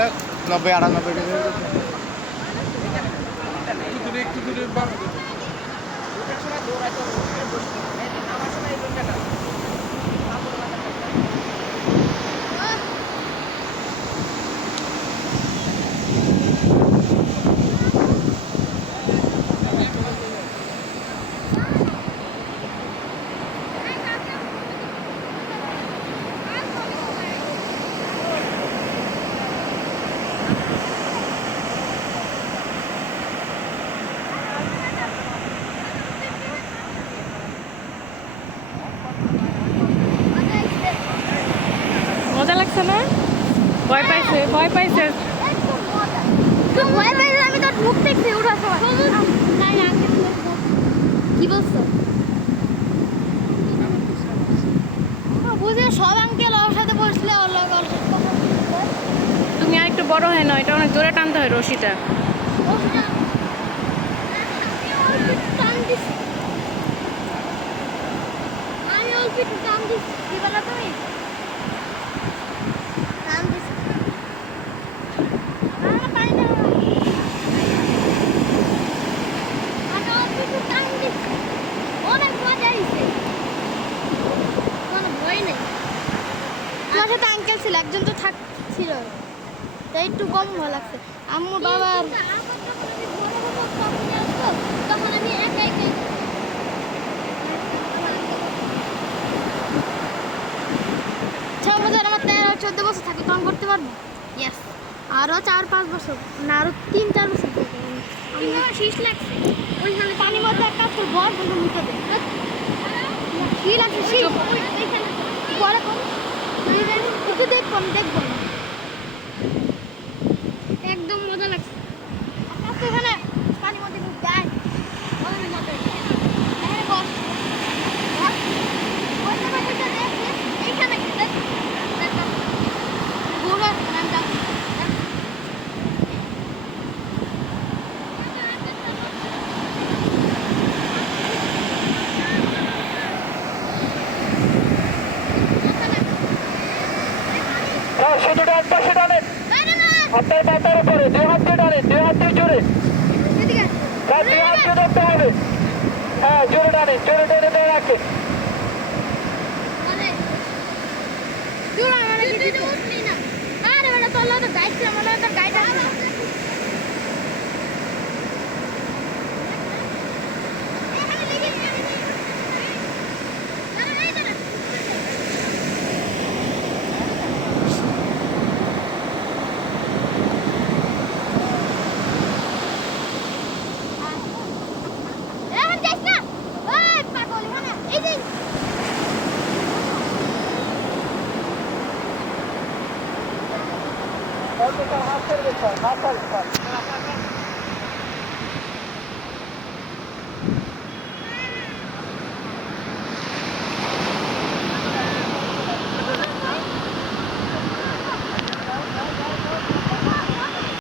ওটা 90-98 টাকা। একটু দূরে বাম মজা লাগছে না? ভয় পাইছে ভয় পাইছে। ভয় পাইছে আমি তোর মুখ দেখছি ওঠার সময়। তাই না কি বলছো? বুঝে সব আঙ্কেল ওর সাথে বসলে ওর লগে ওর সাথে কথা বলতে। তুমি আর একটু বড় হয় না, এটা অনেক জোরে টানতে হয় রশিটা। আমি অল্প একটু টান দিচ্ছি কি বলো তুমি? টান দিচ্ছি পানি না আমি অল্প একটু টান দিচ্ছি অনেক মজা হয়েছে কোনো ভয় নেই। আমার সাথে আঙ্কেল ছিল একজন তো ছিল তাই একটু কম ভালো লাগছে। আম্মু বাবার তখন আমি একা একা আমার 13-14 বছর থাকলে তখন করতে পারবো। ইয়েস আরও 4-5 বছর না আরও 3-4 বছর আমার শীষ লাগছে ওইখানে পানির মধ্যে এক কাজ করে বল বন্ধু মুখে দেয় কি লাগছে শীষ পরে একটু দেখবো আমি দেখবো না একদম মজা লাগছে এখানে পানির মধ্যে দেয় মজা এখানে বস এইখানে শুধু ডান পাশে টানেন আপনার মাথার উপরে 2 হাত দিয়ে টানেন 2 হাত দিয়ে জোরে 2 হাত দিয়ে ধরতে হবে। হ্যাঁ জোরে টানেন জোরে টেনে দিয়ে রাখেন। হাত ছেড়ে দিচ্ছেন হাত ছেড়ে